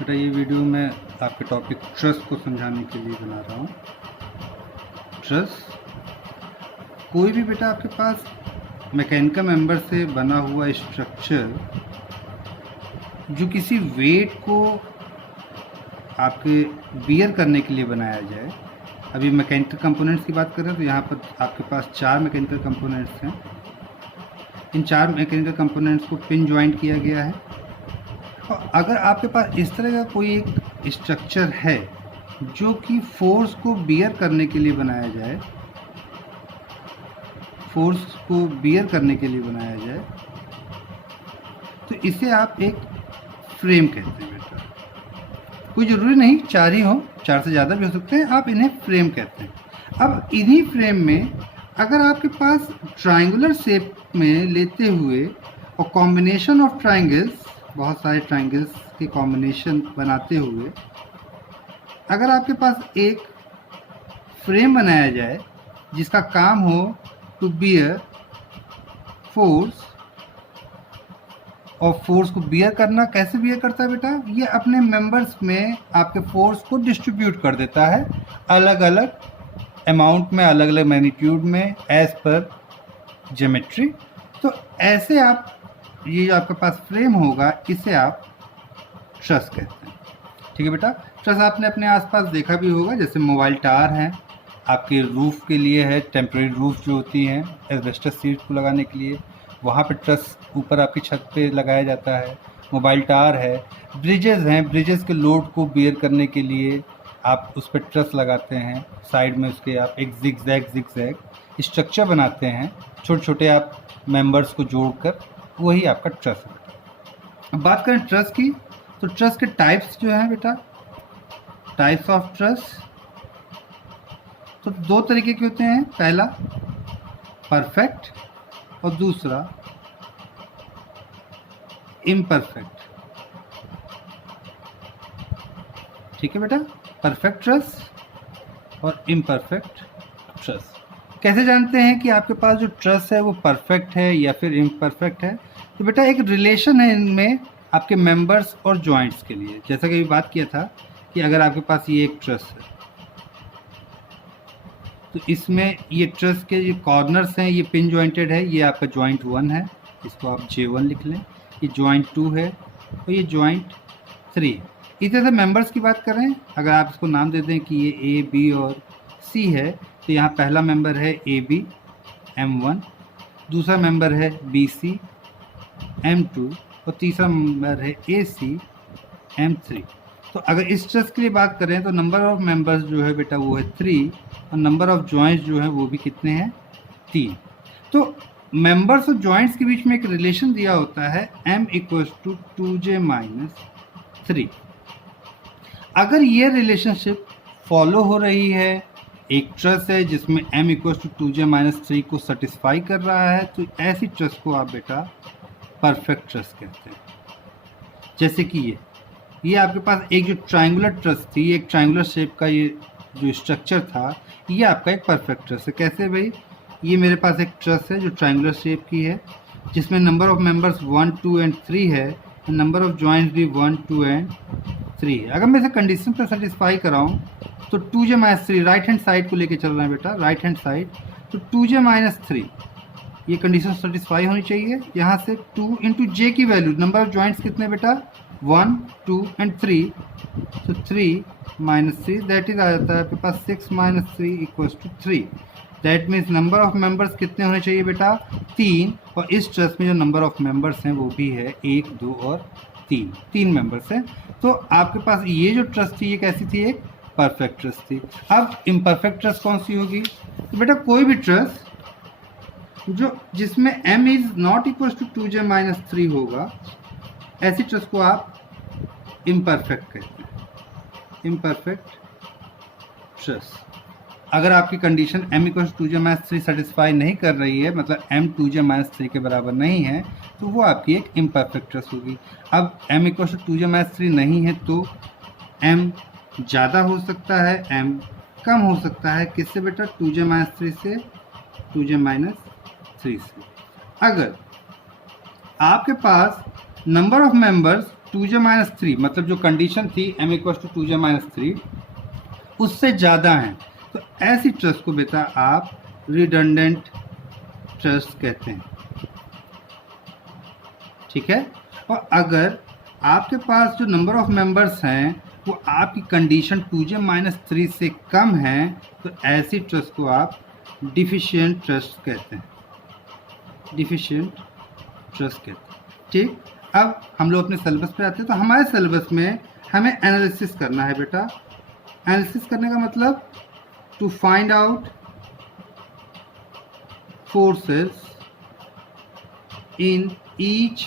बेटा ये वीडियो मैं आपके टॉपिक ट्रस्ट को समझाने के लिए बना रहा हूँ। ट्रस्ट कोई भी बेटा आपके पास मैकेनिकल मेंबर से बना हुआ स्ट्रक्चर जो किसी वेट को आपके बियर करने के लिए बनाया जाए। अभी मैकेनिकल कंपोनेंट्स की बात करें तो यहाँ पर आपके पास 4 मैकेनिकल कंपोनेंट्स हैं। इन 4 मैकेनिकल कंपोनेंट्स को पिन ज्वाइंट किया गया है। और अगर आपके पास इस तरह का कोई एक स्ट्रक्चर है जो कि फोर्स को बियर करने के लिए बनाया जाए, तो इसे आप एक फ्रेम कहते हैं बेटा। कोई ज़रूरी नहीं 4 ही हो, 4 से ज़्यादा भी हो सकते हैं, आप इन्हें फ्रेम कहते हैं। अब इन्हीं फ्रेम में अगर आपके पास ट्रायंगुलर शेप में लेते हुए और कॉम्बिनेशन ऑफ ट्रायंगल्स, बहुत सारे ट्रायंगल्स के कॉम्बिनेशन बनाते हुए अगर आपके पास एक फ्रेम बनाया जाए जिसका काम हो टू बियर फोर्स, और फोर्स को बियर करना कैसे बियर करता है बेटा, ये अपने मेंबर्स में आपके फोर्स को डिस्ट्रीब्यूट कर देता है अलग अलग अमाउंट में, अलग अलग मैग्नीट्यूड में, एज पर ज्योमेट्री। तो ऐसे आप ये जो आपके पास फ्रेम होगा इसे आप ट्रस कहते हैं। ठीक है बेटा। ट्रस आपने अपने आसपास देखा भी होगा, जैसे मोबाइल टावर हैं, आपके रूफ के लिए है, टेम्परेरी रूफ जो होती हैं एस्बेस्टस शीट को लगाने के लिए, वहाँ पे ट्रस ऊपर आपकी छत पे लगाया जाता है। मोबाइल टावर है, ब्रिजेज़ हैं, ब्रिजेज़ के लोड को बियर करने के लिए आप उस पर ट्रस लगाते हैं। साइड में उसके आप एक जिगजैग स्ट्रक्चर बनाते हैं, छोटे छोटे आप मेंबर्स को जोड़कर, वही आपका ट्रस है। अब बात करें ट्रस की, तो ट्रस के टाइप्स जो हैं बेटा, टाइप्स ऑफ ट्रस तो 2 तरीके के होते हैं। पहला परफेक्ट और दूसरा इम्परफेक्ट। ठीक है बेटा, परफेक्ट ट्रस और इम्परफेक्ट ट्रस। कैसे जानते हैं कि आपके पास जो ट्रस है वो परफेक्ट है या फिर इम्परफेक्ट है? तो बेटा एक रिलेशन है इनमें आपके मेंबर्स और जॉइंट्स के लिए। जैसा कि अभी बात किया था कि अगर आपके पास ये एक ट्रस है तो इसमें ये ट्रस के जो कॉर्नर्स हैं ये पिन जॉइंटेड है। ये आपका जॉइंट 1 है, इसको आप J1 लिख लें। ये जॉइंट 2 है और ये जॉइंट 3। इसी तरह से मेंबर्स की बात करें, अगर आप इसको नाम दे दें कि ये A, B और C है, तो यहाँ पहला मेंबर है AB M1, दूसरा मेंबर है BC M2 और तीसरा मेंबर है AC M3। तो अगर इस ट्रस के लिए बात करें तो नंबर ऑफ मेंबर्स जो है बेटा वो है 3 और नंबर ऑफ जॉइंट्स जो है वो भी कितने हैं, 3। तो मेंबर्स और जॉइंट्स के बीच में एक रिलेशन दिया होता है M = 2J-3। अगर ये रिलेशनशिप फॉलो हो रही है, एक ट्रस है जिसमें M = 2J-3 को सेटिस्फाई कर रहा है, तो ऐसी ट्रस को आप बेटा परफेक्ट ट्रस कहते हैं। जैसे कि ये आपके पास एक जो ट्रायंगुलर ट्रस थी, एक ट्रायंगुलर शेप का ये जो स्ट्रक्चर था, ये आपका एक परफेक्ट ट्रस है। कैसे भाई? ये मेरे पास एक ट्रस है जो ट्रायंगुलर शेप की है, जिसमें नंबर ऑफ मेंबर्स 1, 2 एंड 3 है, नंबर ऑफ जॉइंट्स भी 1, 2 एंड 3 है। अगर मैं इसे कंडीशन पर सेटिस्फाई कराऊँ तो 2J-3 राइट हैंड साइड को लेके चल रहे हैं बेटा, राइट हैंड साइड, तो 2J-3 ये कंडीशन सेटिस्फाई होनी चाहिए। यहाँ से 2 × J की वैल्यू, नंबर ऑफ जॉइंट्स कितने बेटा, 1, 2 एंड 3, तो 3 - 3 दैट इज आ जाता है आपके पास 6 - 3 = 3। That means number of members कितने होने चाहिए बेटा, 3। और इस ट्रस में जो नंबर ऑफ मेंबर्स हैं वो भी है 1, 2 और 3 मेंबर्स हैं। तो आपके पास ये जो ट्रस थी ये कैसी थी, एक परफेक्ट ट्रस थी। अब इम्परफेक्ट ट्रस कौन सी होगी? तो बेटा कोई भी ट्रस जो जिसमें M ≠ 2J-3 होगा, ऐसी ट्रस को आप इम्परफेक्ट कहते हैं, इम्परफेक्ट ट्रस। अगर आपकी कंडीशन M = 2J-3 सेटिस्फाई नहीं कर रही है, मतलब M 2J-3 के बराबर नहीं है, तो वो आपकी एक इम्परफेक्ट ट्रस होगी। अब M = 2J-3 नहीं है तो M ज़्यादा हो सकता है, M कम हो सकता है। किससे बेटा? 2J-3 से, 2J-3 से। अगर आपके पास नंबर ऑफ मेंबर्स 2j-3 मतलब जो कंडीशन थी m इक्वल टू 2j-3 उससे ज़्यादा हैं, तो ऐसी ट्रस्ट को बेटा आप रिडंडेंट ट्रस्ट कहते हैं। ठीक है। और अगर आपके पास जो नंबर ऑफ मेंबर्स हैं वो आपकी कंडीशन 2j-3 से कम है, तो ऐसी ट्रस्ट को आप डिफिशिएंट ट्रस्ट कहते हैं। डिफिशिएंट ट्रस्ट कहते हैं। ठीक। अब हम लोग अपने सिलेबस पे आते हैं। तो हमारे सिलेबस में हमें एनालिसिस करना है बेटा। एनालिसिस करने का मतलब to find out forces in each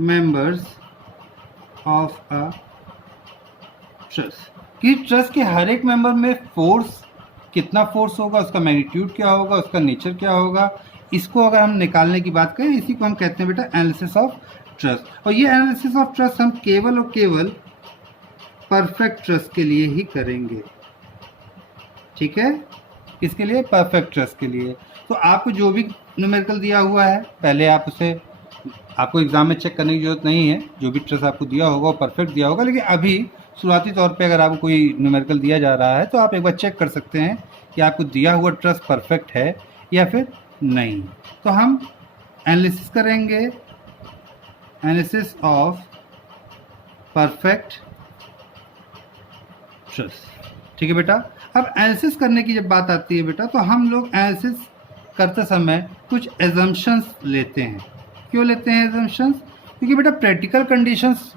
members of a trust, कि ट्रस्ट के हर एक मेंबर में फोर्स कितना फोर्स होगा, उसका मैग्नीट्यूड क्या होगा, उसका नेचर क्या होगा, इसको अगर हम निकालने की बात करें, इसी को हम कहते हैं बेटा एनालिसिस ऑफ ट्रस्ट। और ये एनालिसिस ऑफ ट्रस्ट हम केवल और केवल परफेक्ट ट्रस्ट के लिए ही करेंगे। ठीक है। किसके लिए? परफेक्ट ट्रस्ट के लिए। तो आपको जो भी न्यूमेरिकल दिया हुआ है पहले आप उसे, आपको एग्जाम में चेक करने की जरूरत नहीं है, जो भी ट्रस्ट आपको दिया होगा वो परफेक्ट दिया होगा। लेकिन अभी शुरुआती तौर पे अगर आपको कोई न्यूमेरिकल दिया जा रहा है तो आप एक बार चेक कर सकते हैं कि आपको दिया हुआ ट्रस्ट परफेक्ट है या फिर नहीं। तो हम एनालिसिस करेंगे, एनालिसिस ऑफ परफेक्ट ट्रस्ट। ठीक है बेटा। अब एनालिसिस करने की जब बात आती है बेटा, तो हम लोग एनालिसिस करते समय कुछ एजम्पशंस लेते हैं। क्यों लेते हैं एजम्पशंस? क्योंकि बेटा प्रैक्टिकल कंडीशंस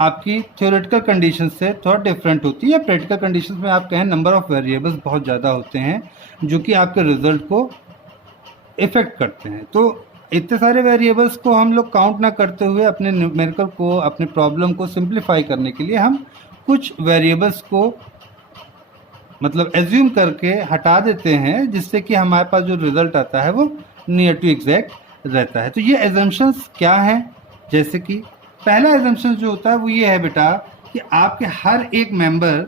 आपकी थ्योरेटिकल कंडीशन से थोड़ा डिफरेंट होती है। प्रैक्टिकल कंडीशंस में आप कहें नंबर ऑफ वेरिएबल्स बहुत ज़्यादा होते हैं जो कि आपके रिजल्ट को इफ़ेक्ट करते हैं। तो इतने सारे वेरिएबल्स को हम लोग काउंट ना करते हुए अपने न्यूमेरिकल को, अपने प्रॉब्लम को सिंप्लीफाई करने के लिए हम कुछ वेरिएबल्स को मतलब एज्यूम करके हटा देते हैं, जिससे कि हमारे पास जो रिजल्ट आता है वो नियर टू एग्जैक्ट रहता है। तो ये एजम्पशंस क्या हैं? जैसे कि पहला एजम्पशन जो होता है वो ये है बेटा कि आपके हर एक मेंबर,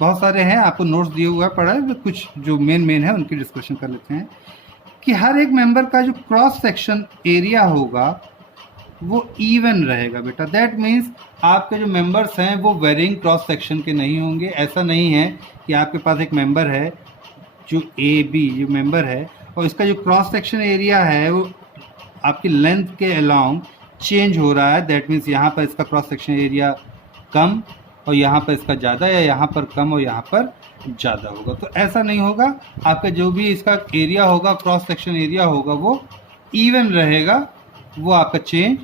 बहुत सारे हैं, आपको नोट्स दिए हुआ पड़ा है, कुछ जो मेन है उनकी डिस्कशन कर लेते हैं। कि हर एक मेंबर का जो क्रॉस सेक्शन एरिया होगा वो इवन रहेगा बेटा। दैट मीन्स आपके जो मेंबर्स हैं वो वेरिंग क्रॉस सेक्शन के नहीं होंगे। ऐसा नहीं है कि आपके पास एक मेंबर है जो AB जो मेंबर है और इसका जो क्रॉस सेक्शन एरिया है वो आपकी लेंथ के अलाउंग चेंज हो रहा है। दैट मीन्स यहाँ पर इसका क्रॉस सेक्शन एरिया कम और यहाँ पर इसका ज़्यादा, या यहाँ पर कम और यहाँ पर ज़्यादा होगा। तो ऐसा नहीं होगा। आपका जो भी इसका एरिया होगा, क्रॉस सेक्शन एरिया होगा, वो इवन रहेगा, वो आपका चेंज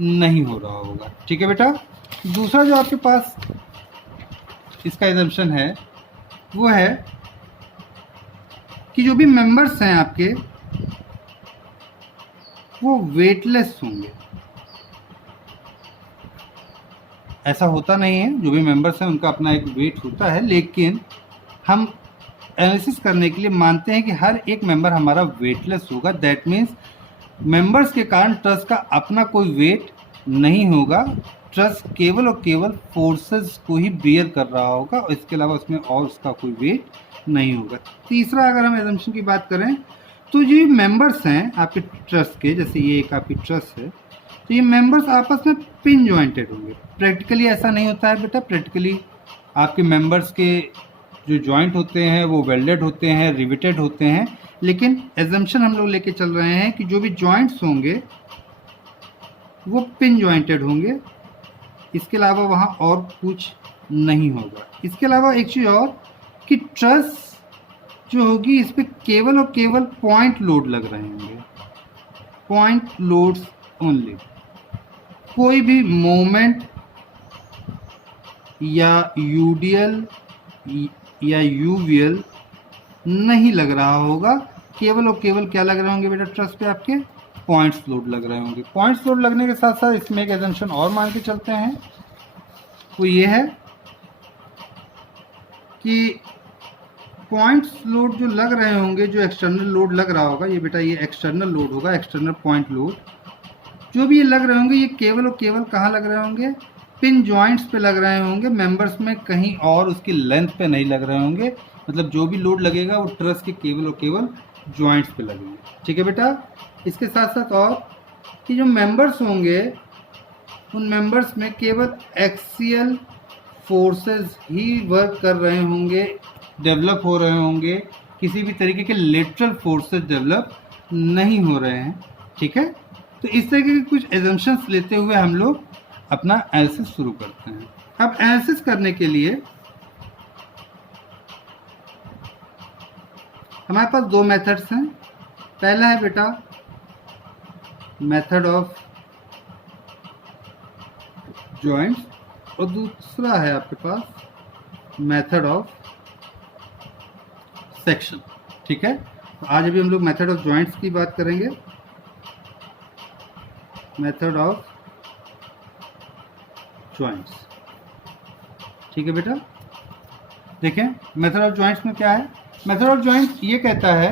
नहीं हो रहा होगा। ठीक है बेटा। दूसरा जो आपके पास इसका एजम्पशन है वो है कि जो भी मेंबर्स हैं आपके वो वेटलेस होंगे। ऐसा होता नहीं है, जो भी मेंबर्स हैं उनका अपना एक वेट होता है, लेकिन हम एनालिसिस करने के लिए मानते हैं कि हर एक मेंबर हमारा वेटलेस होगा। दैट मीन्स मेंबर्स के कारण ट्रस्ट का अपना कोई वेट नहीं होगा। ट्रस्ट केवल और केवल फोर्सेस को ही बियर कर रहा होगा और इसके अलावा उसमें और उसका कोई वेट नहीं होगा। तीसरा, अगर हम एजम्पशन की बात करें तो जो मेंबर्स हैं आपके ट्रस्ट के, जैसे ये एक आपकी ट्रस्ट है, तो ये मेंबर्स आपस में पिन जॉइंटेड होंगे। प्रैक्टिकली ऐसा नहीं होता है बेटा। प्रैक्टिकली आपके मेंबर्स के जो जॉइंट होते हैं वो वेल्डेड होते हैं, रिवेटेड होते हैं, लेकिन एजम्पशन हम लोग लेके चल रहे हैं कि जो भी जॉइंट्स होंगे वो पिन जॉइंटेड होंगे। इसके अलावा वहाँ और कुछ नहीं होगा। इसके अलावा एक चीज़ और कि ट्रस जो होगी इस पर केवल और केवल पॉइंट लोड लग रहे होंगे, पॉइंट लोड्स ओनली। कोई भी मोमेंट या यूडीएल या यूवीएल नहीं लग रहा होगा। केवल और केवल क्या लग रहे होंगे बेटा ट्रस पे? आपके पॉइंट्स लोड लग रहे होंगे। पॉइंट्स लोड लगने के साथ साथ इसमें एक एजम्पशन और मान के चलते हैं, वो ये है कि पॉइंट्स लोड जो लग रहे होंगे, जो एक्सटर्नल लोड लग रहा होगा, ये बेटा ये एक्सटर्नल लोड होगा, एक्सटर्नल पॉइंट लोड जो भी ये लग रहे होंगे, ये केवल और केवल कहाँ लग रहे होंगे? पिन जॉइंट्स पे लग रहे होंगे। मेंबर्स में कहीं और उसकी लेंथ पे नहीं लग रहे होंगे। मतलब जो भी लोड लगेगा वो ट्रस के केवल और केवल जॉइंट्स पे लगेंगे। ठीक है बेटा। इसके साथ साथ और कि जो मेंबर्स होंगे उन मेंबर्स में केवल एक्सियल फोर्सेस ही वर्क कर रहे होंगे, डेवलप हो रहे होंगे, किसी भी तरीके के लेटरल फोर्सेस डेवलप नहीं हो रहे हैं। ठीक है, तो इस तरीके के कुछ एजम्पशंस लेते हुए हम लोग अपना एनालिसिस शुरू करते हैं। अब एनालिसिस करने के लिए हमारे पास दो मेथड्स हैं। पहला है बेटा मेथड ऑफ जॉइंट्स और दूसरा है आपके पास मेथड ऑफ सेक्शन। ठीक है, तो आज अभी हम लोग मेथड ऑफ जॉइंट्स की बात करेंगे। मेथड ऑफ जॉइंट्स, ठीक है बेटा। देखें मेथड ऑफ जॉइंट्स में क्या है। मेथड ऑफ जॉइंट्स ये कहता है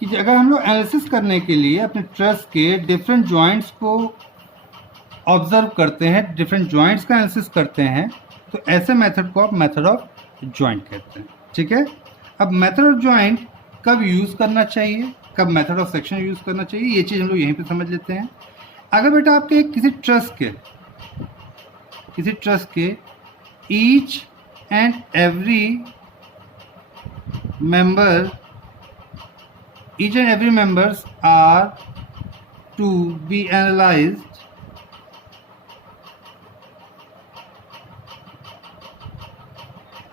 कि अगर हम लोग एनालिसिस करने के लिए अपने ट्रस के डिफरेंट जॉइंट्स को ऑब्जर्व करते हैं, डिफरेंट जॉइंट्स का एनालिसिस करते हैं, तो ऐसे मेथड को आप मेथड ऑफ जॉइंट कहते हैं। ठीक है, अब मेथड ऑफ जॉइंट कब यूज़ करना चाहिए, कब मेथड ऑफ सेक्शन यूज़ करना चाहिए, ये चीज़ हम लोग यहीं पे समझ लेते हैं। अगर बेटा आपके किसी ट्रस के each and every members are to be analyzed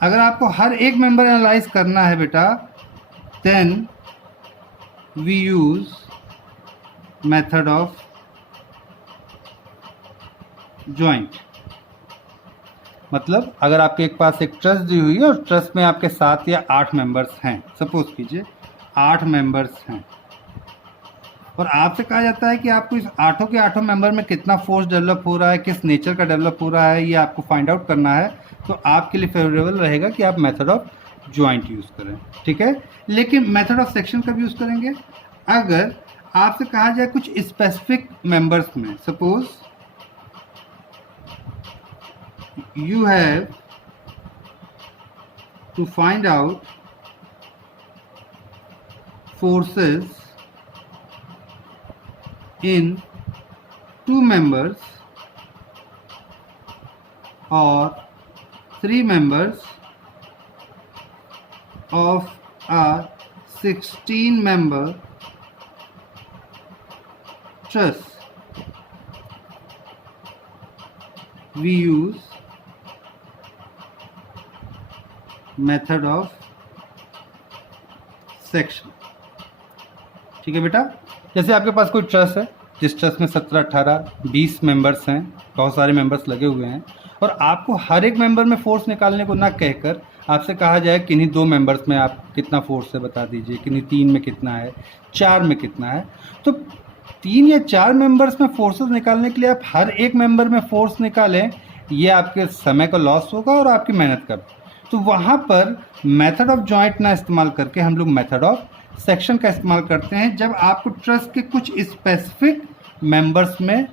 अगर आपको हर एक मेंबर एनालाइज करना है बेटा, then we use method of joint. मतलब अगर आपके एक पास एक ट्रस्ट दी हुई है और ट्रस्ट में आपके 7 या 8 मेंबर्स हैं, सपोज कीजिए 8 मेंबर्स हैं, और आपसे कहा जाता है कि आपको इस 8 के 8 मेंबर में कितना फोर्स डेवलप हो रहा है, किस नेचर का डेवलप हो रहा है, ये आपको फाइंड आउट करना है, तो आपके लिए फेवरेबल रहेगा कि आप मेथड ऑफ जॉइंट यूज़ करें। ठीक है, लेकिन मेथड ऑफ सेक्शन कब यूज़ करेंगे, अगर आपसे कहा जाए कुछ स्पेसिफिक मेंबर्स में, suppose you have to find out forces in 2 members or 3 members of a 16 member trust, we use method of section. ठीक है बेटा, जैसे आपके पास कोई ट्रस्ट है जिस ट्रस्ट में 17, 18, 20 मेंबर्स हैं, बहुत सारे मेंबर्स लगे हुए हैं, और आपको हर एक मेंबर में फोर्स निकालने को ना कहकर आपसे कहा जाए किन्हीं 2 मेंबर्स में आप कितना फोर्स है बता दीजिए, किन्हीं 3 में कितना है, 4 में कितना है, तो 3 या 4 मेंबर्स में फोर्सेस निकालने के लिए आप हर एक मेंबर में फोर्स निकालें, ये आपके समय का लॉस होगा और आपकी मेहनत का। तो वहाँ पर मेथड ऑफ जॉइंट ना इस्तेमाल करके हम लोग मेथड ऑफ सेक्शन का इस्तेमाल करते हैं, जब आपको ट्रस्ट के कुछ स्पेसिफिक मेंबर्स में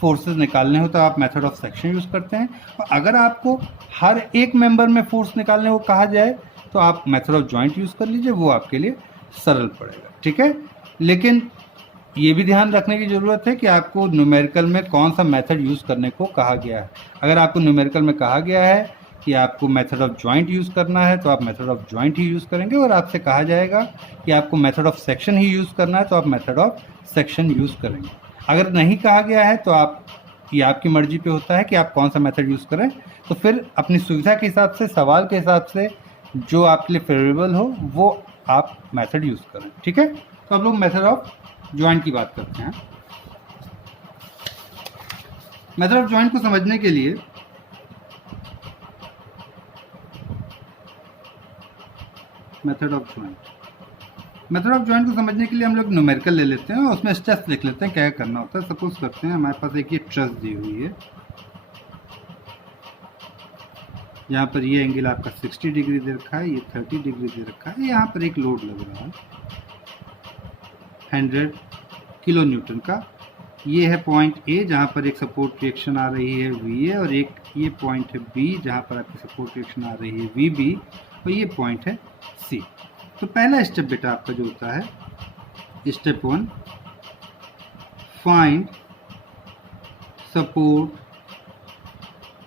फोर्सेस निकालने हो तो आप मेथड ऑफ सेक्शन यूज़ करते हैं, और अगर आपको हर एक मेंबर में फोर्स निकालने को कहा जाए तो आप मेथड ऑफ जॉइंट यूज़ कर लीजिए, वो आपके लिए सरल पड़ेगा। ठीक है, लेकिन ये भी ध्यान रखने की ज़रूरत है कि आपको न्यूमेरिकल में कौन सा मेथड यूज़ करने को कहा गया है। अगर आपको न्यूमेरिकल में कहा गया है कि आपको मेथड ऑफ जॉइंट यूज़ करना है तो आप method of joint he use करेंगे, और आपसे कहा जाएगा कि आपको method of section he use करना है तो आप मेथड ऑफ सेक्शन यूज़ करेंगे। अगर नहीं कहा गया है तो ये आपकी मर्जी पे होता है कि आप कौन सा मेथड यूज़ करें, तो फिर अपनी सुविधा के हिसाब से, सवाल के हिसाब से जो आपके लिए फेवरेबल हो वो आप मेथड यूज़ करें। ठीक है, तो अब लोग मेथड ऑफ जॉइंट की बात करते हैं। मेथड ऑफ जॉइंट को समझने के लिए मेथड ऑफ जॉइंट को समझने के लिए हम लोग न्यूमेरिकल ले लेते हैं और उसमें स्टेप्स लिख लेते हैं क्या करना होता है। सपोज करते हैं हमारे पास एक ये ट्रस दी हुई है, यहाँ पर ये एंगल आपका 60 डिग्री दे रखा है, ये 30 डिग्री दे रखा है, यहाँ पर एक लोड लग रहा है 100 किलो न्यूटन का। ये है पॉइंट ए जहाँ पर एक सपोर्ट रिएक्शन आ रही है वी ए, और एक ये पॉइंट है बी जहाँ पर आपकी सपोर्ट रिएक्शन आ रही है वी बी, और ये पॉइंट है सी। तो पहला स्टेप बेटा आपका जो होता है स्टेप 1, फाइंड सपोर्ट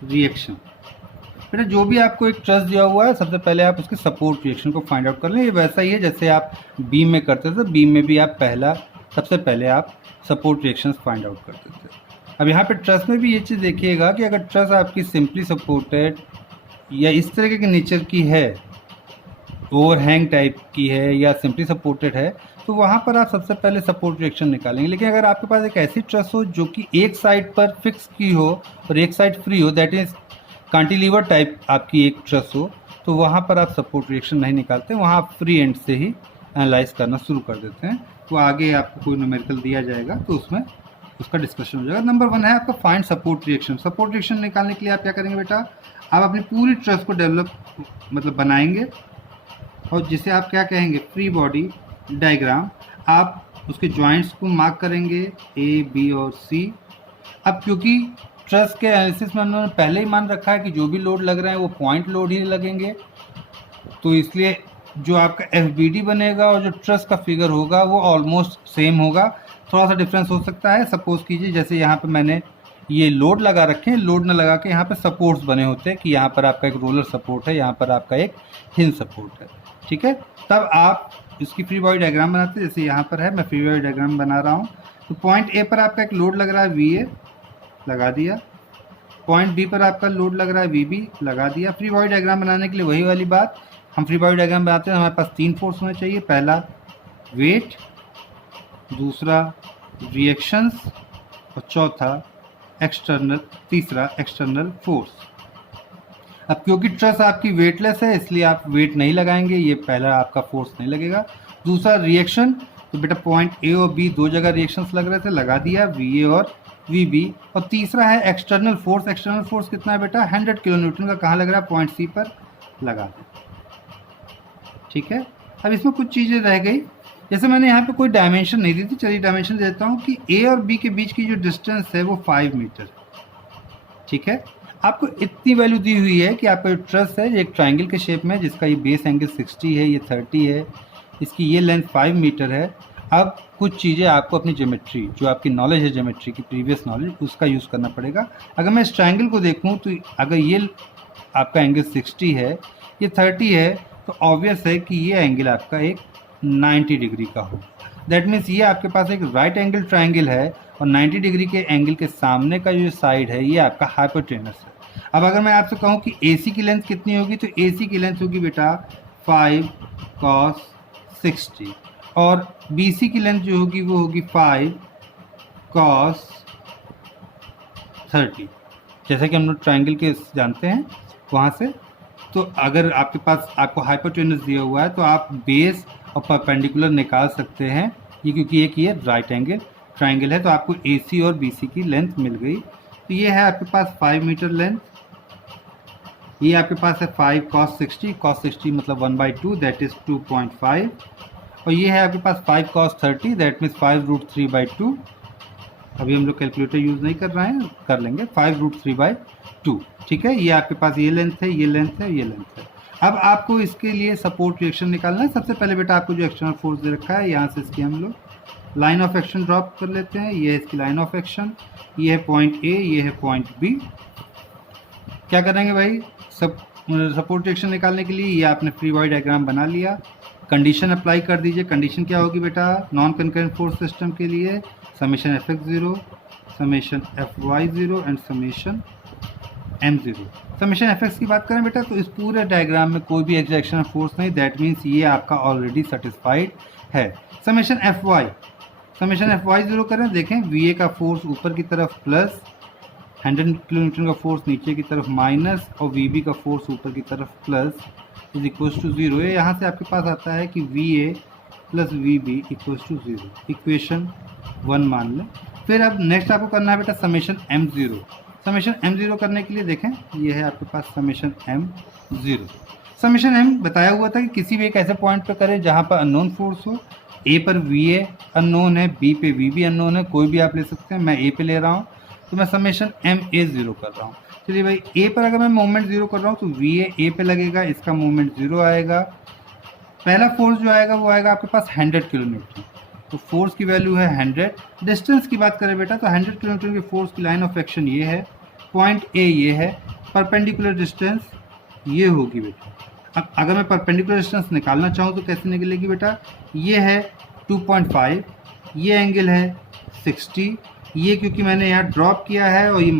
रिएक्शन। बेटा जो भी आपको एक ट्रस दिया हुआ है सबसे पहले आप उसके सपोर्ट रिएक्शन को फाइंड आउट कर लें। ये वैसा ही है जैसे आप बीम में करते थे, बीम में भी आप सबसे पहले आप सपोर्ट रिएक्शंस फाइंड आउट करते थे। अब यहाँ पे ट्रस में भी ये चीज़ देखिएगा कि अगर ट्रस आपकी सिंपली सपोर्टेड या इस तरीके के नेचर की है, ओवरहैंग टाइप की है या सिंपली सपोर्टेड है, तो वहाँ पर आप सबसे पहले सपोर्ट रिएक्शन निकालेंगे। लेकिन अगर आपके पास एक ऐसी ट्रस हो जो कि एक साइड पर फिक्स की हो और एक साइड फ्री हो, दैट इज़ कांटिलीवर टाइप आपकी एक ट्रस हो, तो वहाँ पर आप सपोर्ट रिएक्शन नहीं निकालते, वहाँ आप फ्री एंड से ही एनालाइज करना शुरू कर देते हैं। तो आगे आपको कोई न्यूमेरिकल दिया जाएगा तो उसमें उसका डिस्कशन हो जाएगा। नंबर 1 है आपका find support reaction. Support reaction निकालने के लिए आप क्या करेंगे बेटा, आप अपनी पूरी ट्रस को डेवलप बनाएंगे और जिसे आप क्या कहेंगे फ्री बॉडी डायग्राम। आप उसके जॉइंट्स को मार्क करेंगे ए, बी और सी। अब क्योंकि ट्रस के एनालिसिस में उन्होंने पहले ही मान रखा है कि जो भी लोड लग रहे हैं वो पॉइंट लोड ही लगेंगे, तो इसलिए जो आपका FBD बनेगा और जो ट्रस का फिगर होगा वो ऑलमोस्ट सेम होगा। थोड़ा सा डिफरेंस हो सकता है। सपोज कीजिए जैसे यहाँ पे मैंने ये लोड लगा रखे हैं, लोड न लगा के यहाँ पे सपोर्ट्स बने होते हैं कि यहाँ पर आपका एक रोलर सपोर्ट है, यहाँ पर आपका एक हिंज सपोर्ट है, ठीक है। तब आप इसकी फ्री बॉडी डायग्राम बनाते हैं। जैसे यहाँ पर है, मैं फ्री बॉडी डायग्राम बना रहा हूँ। तो पॉइंट ए पर आपका एक लोड लग रहा है VA, लगा दिया। पॉइंट बी पर आपका लोड लग रहा है VB, लगा दिया। फ्री बॉडी डायग्राम बनाने के लिए वही वाली बात, हम फ्री बॉडी डायग्राम बनाते हैं, हमारे पास 3 फोर्स होने चाहिए। पहला वेट, दूसरा रिएक्शंस और तीसरा एक्सटर्नल फोर्स। अब क्योंकि ट्रस आपकी वेटलेस है इसलिए आप वेट नहीं लगाएंगे, ये पहला आपका फोर्स नहीं लगेगा। दूसरा रिएक्शन, तो बेटा पॉइंट ए और बी 2 जगह रिएक्शंस लग रहे थे, लगा दिया VA और VB। और तीसरा है एक्सटर्नल फोर्स। एक्सटर्नल फोर्स कितना है बेटा 100 किलो न्यूटन का, कहाँ लग रहा है पॉइंट C पर, लगा दें, ठीक है। अब इसमें कुछ चीज़ें रह गई, जैसे मैंने यहाँ पे कोई डायमेंशन नहीं दी थी, चलिए डायमेंशन देता हूँ कि A और B के बीच की जो डिस्टेंस है वो 5 मीटर, ठीक है। आपको इतनी वैल्यू दी हुई है कि आपका जो ट्रस है ये एक ट्राइंगल के शेप में, जिसका ये बेस एंगल 60 है, ये 30 है, इसकी ये लेंथ 5 मीटर है। अब कुछ चीज़ें आपको अपनी ज्योमेट्री, जो आपकी नॉलेज है ज्योमेट्री की, प्रीवियस नॉलेज, उसका यूज़ करना पड़ेगा। अगर मैं इस ट्राइंगल को देखूँ तो अगर ये आपका एंगल 60 है, ये 30 है, तो ऑब्वियस है कि ये एंगल आपका एक 90 डिग्री का हो। दैट मीन्स ये आपके पास एक राइट एंगल ट्राइंगल है और 90 डिग्री के एंगल के सामने का जो साइड है ये आपका हाइपोटेनस है। अब अगर मैं आपसे कहूँ कि AC की लेंथ कितनी होगी, तो AC की लेंथ होगी बेटा 5 cos 60 और BC की लेंथ जो होगी वो होगी 5 cos 30, जैसे कि हम लोग ट्राइंगल के जानते हैं वहाँ से। तो अगर आपके पास आपको हाइपोटेनस दिया हुआ है तो आप बेस और परपेंडिकुलर निकाल सकते हैं, ये क्योंकि एक ये राइट एंगल ट्राइंगल है, तो आपको AC और BC की लेंथ मिल गई। तो ये है आपके पास 5 मीटर लेंथ, ये आपके पास है 5 cos 60, cos 60 मतलब 1/2 दैट इज़ 2.5, और ये है आपके पास 5 cos 30 दैट मीन्स 5√3/2। अभी हम लोग कैलकुलेटर यूज़ नहीं कर रहे हैं, कर लेंगे 5√3/2, ठीक है। ये आपके पास ये लेंथ है, ये लेंथ है, ये लेंथ है। अब आपको इसके लिए सपोर्ट रिएक्शन निकालना है। सबसे पहले बेटा आपको जो एक्सटर्नल फोर्स दे रखा है, यहाँ से इसकी हम लोग लाइन ऑफ एक्शन ड्रॉप कर लेते हैं। ये है इसकी लाइन ऑफ एक्शन, ये है पॉइंट A, ये है पॉइंट B। क्या करेंगे भाई, सपोर्ट रिएक्शन निकालने के लिए ये आपने फ्री बॉडी डायग्राम बना लिया। कंडीशन अप्लाई कर दीजिए। कंडीशन क्या होगी बेटा, नॉन कंकरेंट फोर्स सिस्टम के लिए summation Fx0, summation Fy0 and summation M0। Summation Fx की बात करें बेटा तो इस पूरे डायग्राम में कोई भी एक्सएक्शन फोर्स नहीं, दैट मीन्स ये आपका ऑलरेडी सेटिस्फाइड है। समेशन Fy0 करें, देखें VA का फोर्स ऊपर की तरफ प्लस, 100 किलो न्यूटन का फोर्स नीचे की तरफ माइनस, और VB का फोर्स ऊपर की तरफ प्लस इज इक्वल्स टू 0। ये यहाँ से आपके पास आता है कि VA plus VB equals to 0, equation 1 मान लें। फिर अब नेक्स्ट आपको करना है बेटा समेशन M0। समेशन M0 करने के लिए देखें ये है आपके पास समेशन M0। समेशन M बताया हुआ था कि किसी भी एक ऐसे पॉइंट पे करें जहाँ पर अननोन फोर्स हो। A पर VA अननोन है, B पे VB अननोन है, कोई भी आप ले सकते हैं, मैं A पे ले रहा हूँ तो मैं समेशन MA0 कर रहा हूँ। चलिए भाई A पर अगर मैं मोमेंट 0 कर रहा हूँ तो VA A पे लगेगा, इसका मोमेंट 0 आएगा। पहला फोर्स जो आएगा वो आएगा आपके पास 100 किलो न्यूटन। तो फोर्स की वैल्यू है 100। डिस्टेंस की बात करें बेटा तो 100 किलोमीटर की फोर्स की लाइन ऑफ एक्शन ये है, पॉइंट ए ये है, परपेंडिकुलर डिस्टेंस ये होगी बेटा। अब अगर मैं परपेंडिकुलर डिस्टेंस निकालना चाहूँ तो कैसे निकलेगी बेटा, ये है 2.5, ये एंगल है 60, ये क्योंकि मैंने यहाँ ड्रॉप किया है और ये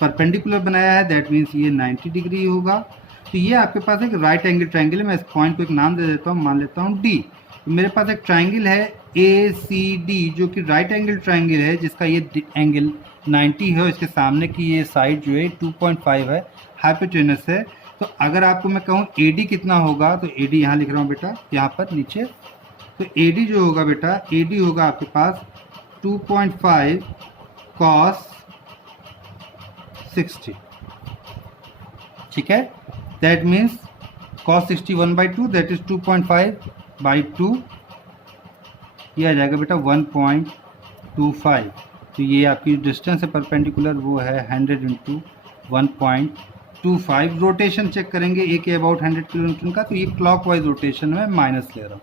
परपेंडिकुलर बनाया है, दैट मीन्स ये 90 डिग्री होगा। तो ये आपके पास एक राइट एंगल ट्रायंगल है। मैं इस पॉइंट को एक नाम दे देता हूँ, मान लेता हूँ डी। तो मेरे पास एक ट्रायंगल है ए सी डी जो कि राइट एंगल ट्रायंगल है, जिसका ये एंगल 90 है और इसके सामने की ये साइड जो है 2.5 है, हाइपोटेनस है। तो अगर आपको मैं कहूँ ए डी कितना होगा, तो ए डी यहाँ लिख रहा हूँ बेटा, यहाँ पर नीचे। तो ए डी जो होगा बेटा, ए डी होगा आपके पास 2.5 cos 60, ठीक है। That means cos 60 1/2 that is 2.5/2, ये आ जाएगा बेटा 1.25। तो ये आपकी डिस्टेंस है परपेंडिकुलर, वो है 100 × 1.25। रोटेशन चेक करेंगे ए के अबाउट 100 किलोमीटर का, तो ये क्लॉकवाइज रोटेशन में माइनस ले रहा हूँ,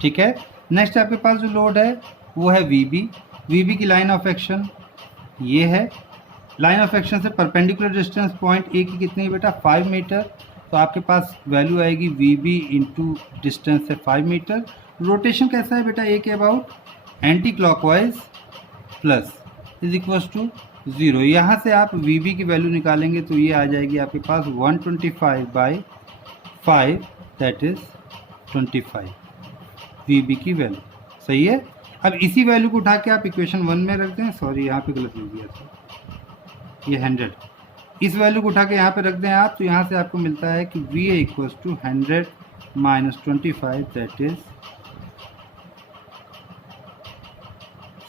ठीक है। नेक्स्ट आपके पास जो लोड है वो है वी बी। वी बी की लाइन ऑफ एक्शन ये है, लाइन ऑफ एक्शन से परपेंडिकुलर डिस्टेंस पॉइंट ए की कितनी है बेटा, 5 मीटर। तो आपके पास वैल्यू आएगी वी बी इंटू डिस्टेंस है 5 मीटर। रोटेशन कैसा है बेटा, ए के about anti clockwise plus is equals to 0। यहाँ से आप वी बी की वैल्यू निकालेंगे तो ये आ जाएगी आपके पास 125/5 दैट इज 25 वी बी की वैल्यू, सही है। अब इसी वैल्यू को उठा के आप इक्वेशन 1 में रख दें, सॉरी यहाँ पे गलत लिख दिया था, ये 100, इस वैल्यू को उठा के यहाँ पे रख दें आप, तो यहाँ से आपको मिलता है कि V A equals to 100 - 25 that is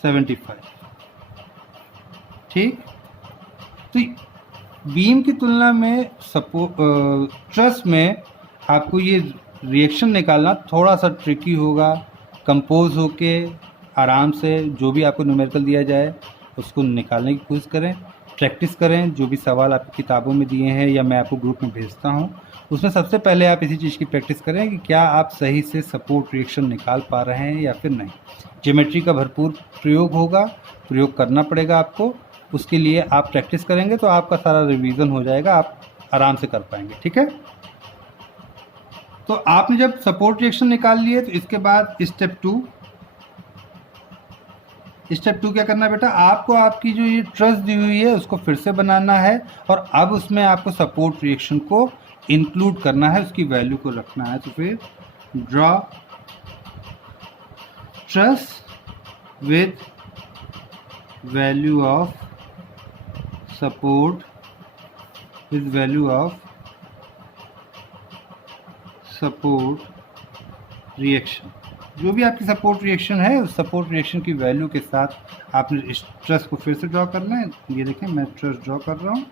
75, ठीक। तो बीम की तुलना में ट्रस में आपको ये रिएक्शन निकालना थोड़ा सा ट्रिकी होगा। कंपोज होके आराम से जो भी आपको न्यूमेरिकल दिया जाए उसको निकालने की कोशिश करें, प्रैक्टिस करें। जो भी सवाल आपकी किताबों में दिए हैं या मैं आपको ग्रुप में भेजता हूं, उसमें सबसे पहले आप इसी चीज़ की प्रैक्टिस करें कि क्या आप सही से सपोर्ट रिएक्शन निकाल पा रहे हैं या फिर नहीं। ज्योमेट्री का भरपूर प्रयोग होगा, प्रयोग करना पड़ेगा आपको। उसके लिए आप प्रैक्टिस करेंगे तो आपका सारा रिवीजन हो जाएगा, आप आराम से कर पाएंगे, ठीक है। तो आपने जब सपोर्ट रिएक्शन निकाल लिए तो इसके बाद स्टेप टू क्या करना है बेटा, आपको आपकी जो ये ट्रस दी हुई है उसको फिर से बनाना है और अब उसमें आपको सपोर्ट रिएक्शन को इंक्लूड करना है, उसकी वैल्यू को रखना है। तो फिर draw truss with value of support with value of support reaction. जो भी आपकी सपोर्ट रिएक्शन है उस सपोर्ट रिएक्शन की वैल्यू के साथ आपने इस ट्रस को फिर से ड्रॉ करना है। ये देखें मैं ट्रस ड्रॉ कर रहा हूँ,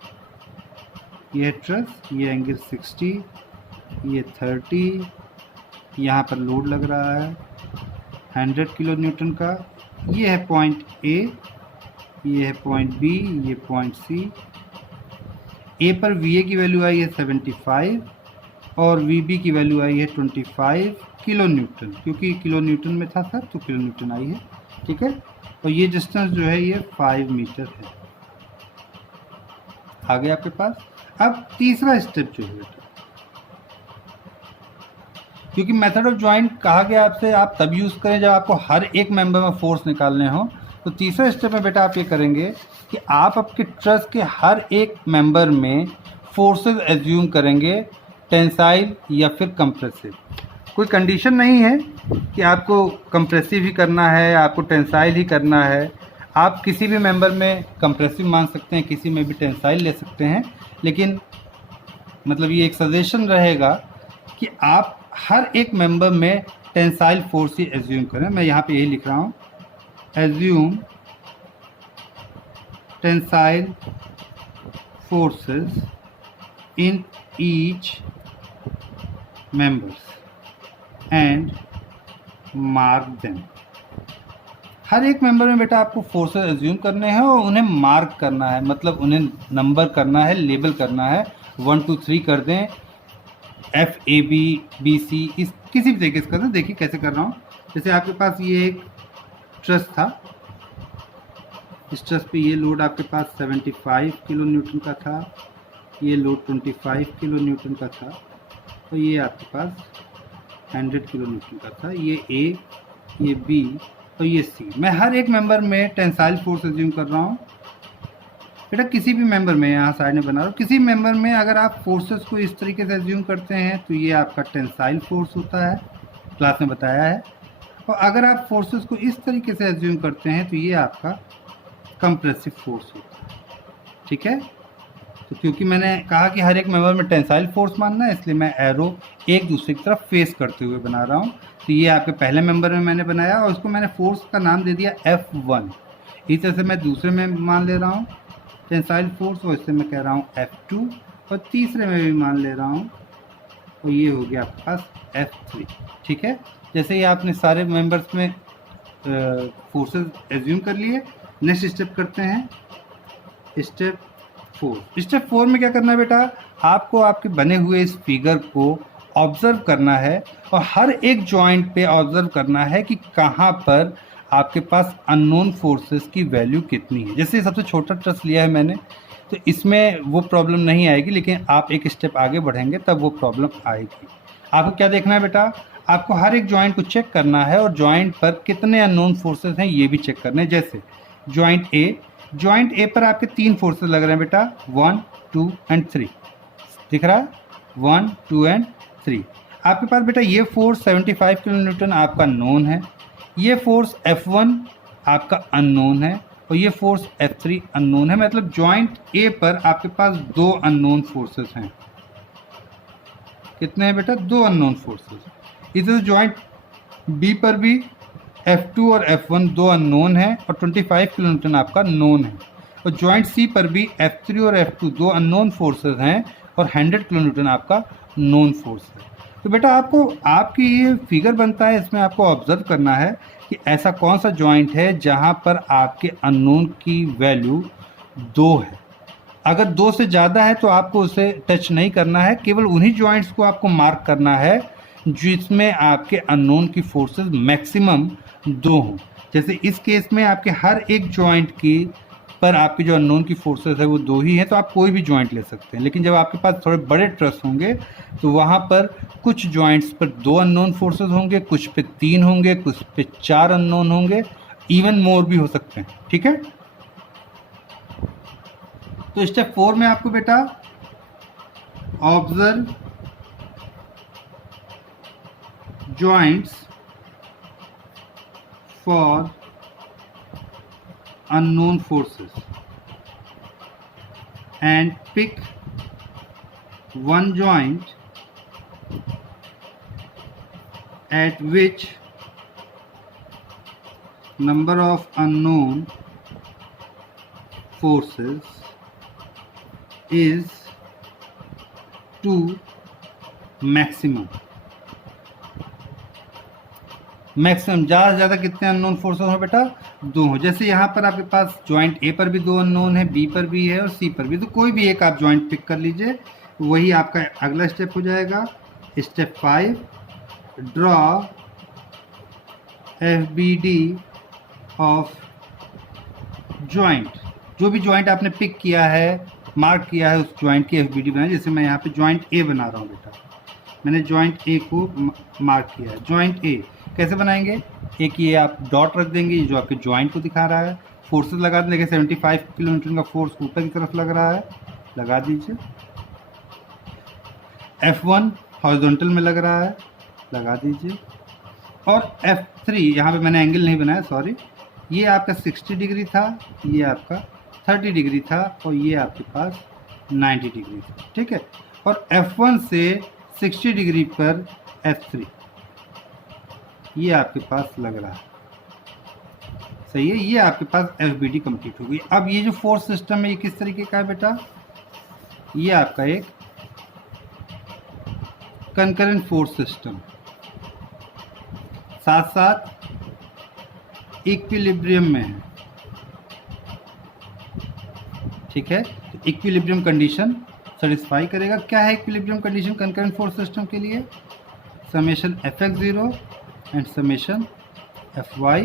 ये ट्रस, ये एंगल 60, ये 30, यहाँ पर लोड लग रहा है 100 किलो न्यूटन का। ये है पॉइंट ए, ये है पॉइंट बी, ये पॉइंट सी। ए पर वी ए की वैल्यू आई है 75 और वी बी की वैल्यू आई है 25 किलो न्यूटन, क्योंकि किलो न्यूटन में था सर तो किलो न्यूटन आई है, ठीक है। और ये डिस्टेंस जो है ये 5 मीटर है। आगे आपके पास अब तीसरा स्टेप जो है, क्योंकि मेथड ऑफ जॉइंट कहा गया आपसे आप तब यूज़ करें जब आपको हर एक मेंबर में फोर्स निकालने हो। तो तीसरा स्टेप में बेटा आप ये करेंगे कि आप आपके ट्रस के हर एक मेंबर में फोर्सेस एज्यूम करेंगे, टेंसाइल या फिर कंप्रेसिव। कोई कंडीशन नहीं है कि आपको कंप्रेसिव ही करना है, आपको टेंसाइल ही करना है। आप किसी भी मेंबर में कंप्रेसिव मान सकते हैं, किसी में भी टेंसाइल ले सकते हैं, लेकिन मतलब ये एक सजेशन रहेगा कि आप हर एक मेंबर में टेंसाइल फोर्स ही एज्यूम करें। मैं यहाँ पे यही लिख रहा हूँ, assume tensile forces in each members and mark them। हर एक मेंबर में बेटा आपको फोर्सेस एज्यूम करने हैं और उन्हें मार्क करना है, मतलब उन्हें नंबर करना है, लेबल करना है। 1 2 3 कर दें, F A B B C, इस किसी भी तरीके से कर दें। देखिए कैसे कर रहा हूँ। जैसे आपके पास ये एक ट्रस था, इस ट्रस पे ये लोड आपके पास 75 किलो न्यूटन का था, ये लोड 25 किलो न्यूटन का था, और ये आपके पास 100 किलो न्यूटन का था। ये ए, ये बी और ये सी। मैं हर एक मेंबर में टेंसाइल फोर्स एज्यूम कर रहा हूँ बेटा। किसी भी मेंबर में, यहाँ साइड में बना रहा हूँ, किसी मेंबर में अगर आप फोर्सेस को इस तरीके से एज्यूम करते हैं तो ये आपका टेंसाइल फोर्स होता है, क्लास में बताया है। और अगर आप फोर्सेस को इस तरीके से एज्यूम करते हैं तो ये आपका कंप्रेसिव फोर्स होता है, ठीक है। तो क्योंकि मैंने कहा कि हर एक मेंबर में टेंसाइल फोर्स मानना है, इसलिए मैं एरो एक दूसरे की तरफ फेस करते हुए बना रहा हूँ। तो ये आपके पहले मेंबर में मैंने बनाया और उसको मैंने फोर्स का नाम दे दिया F1। इस तरह से मैं दूसरे में मान ले रहा हूँ टेंसाइल फोर्स, और इससे मैं कह रहा हूँ F2, और तीसरे में भी मान ले रहा हूँ, और ये हो गया आपके पास F3, ठीक है। जैसे ही आपने सारे मेंबर्स में फोर्सेस एज्यूम कर लिए, नेक्स्ट स्टेप करते हैं, स्टेप 4। स्टेप 4 में क्या करना है बेटा, आपको आपके बने हुए इस फिगर को ऑब्जर्व करना है और हर एक जॉइंट पे ऑब्जर्व करना है कि कहाँ पर आपके पास अननोन फोर्सेस की वैल्यू कितनी है। जैसे सबसे छोटा ट्रस लिया है मैंने, तो इसमें वो प्रॉब्लम नहीं आएगी, लेकिन आप एक स्टेप आगे बढ़ेंगे तब वो प्रॉब्लम आएगी। आपको क्या देखना है बेटा, आपको हर एक जॉइंट को चेक करना है और जॉइंट पर कितने अननोन फोर्सेस हैं ये भी चेक करने हैं। जैसे जॉइंट ए पर आपके 3 फोर्सेस लग रहे हैं बेटा, 1, 2 एंड 3 दिख रहा है, 1, 2 एंड 3। आपके पास बेटा ये फोर्स 75 किलो न्यूटन आपका नोन है, ये फोर्स F1 आपका अननोन है, और ये फोर्स F3 अननोन है। मतलब जॉइंट ए पर आपके पास 2 अननोन फोर्सेस हैं। कितने हैं बेटा, 2 अननोन फोर्सेस। इधर जॉइंट बी पर भी F2 और F1 2 अननोन है और 25 किलो न्यूटन आपका नोन है, और जॉइंट सी पर भी F3 और F2 2 अननोन फोर्सेस हैं और 100 किलो न्यूटन आपका नोन फोर्स है। तो बेटा आपको आपकी ये फिगर बनता है, इसमें आपको ऑब्जर्व करना है कि ऐसा कौन सा जॉइंट है जहाँ पर आपके अननोन की वैल्यू 2 है। अगर 2 से ज़्यादा है तो आपको उसे टच नहीं करना है, केवल उन्हीं जॉइंट्स को आपको मार्क करना है जिसमें आपके अननोन की फोर्सेस मैक्सिमम 2 हों। जैसे इस केस में आपके हर एक जॉइंट की पर आपके जो अननोन की फोर्सेस है वो 2 ही हैं, तो आप कोई भी जॉइंट ले सकते हैं। लेकिन जब आपके पास थोड़े बड़े ट्रस होंगे तो वहाँ पर कुछ जॉइंट्स पर 2 अननोन फोर्सेस होंगे, कुछ पे 3 होंगे, कुछ पे 4 अननोन होंगे, इवन मोर भी हो सकते हैं, ठीक है। तो स्टेप 4 में आपको बेटा observe joints for unknown forces and pick one joint at which number of unknown forces is to maximum। Maximum ज़्यादा से ज़्यादा कितने अननोन फोर्सेस हो बेटा, 2 हो। जैसे यहाँ पर आपके पास जॉइंट ए पर भी 2 अननोन है, बी पर भी है और सी पर भी, तो कोई भी एक आप जॉइंट पिक कर लीजिए, वही आपका अगला स्टेप हो जाएगा। Step 5, draw FBD of joint. जो भी जॉइंट आपने पिक किया है, मार्क किया है, उस जॉइंट की FBD बनाए। जैसे मैं यहाँ पे जॉइंट ए बना रहा हूँ बेटा, मैंने जॉइंट ए को मार्क किया है। जॉइंट ए कैसे बनाएंगे, एक ये आप डॉट रख देंगे, ये जो आपके जॉइंट को दिखा रहा है। फोर्सेस लगा देंगे, 75 किलो न्यूटन का फोर्स ऊपर की तरफ लग रहा है, लगा दीजिए। F1 हॉरिजॉन्टल में लग रहा है, लगा दीजिए। और F3 यहाँ पे मैंने एंगल नहीं बनाया, सॉरी, ये आपका 60 डिग्री था, ये आपका 30 डिग्री था, और ये आपके पास 90 डिग्री था, ठीक है। और F1 से 60 डिग्री पर F3 ये आपके पास लग रहा है, सही है। ये आपके पास FBD कंप्लीट हो गई। अब ये जो फोर्स सिस्टम है ये किस तरीके का है बेटा, ये आपका एक कंकरेंट फोर्स सिस्टम, साथ साथ इक्विलिब्रियम में है, ठीक है। तो इक्विलिब्रियम कंडीशन सेटिस्फाई करेगा। क्या है equilibrium condition concurrent force system के लिए, summation Fx0 and summation Fy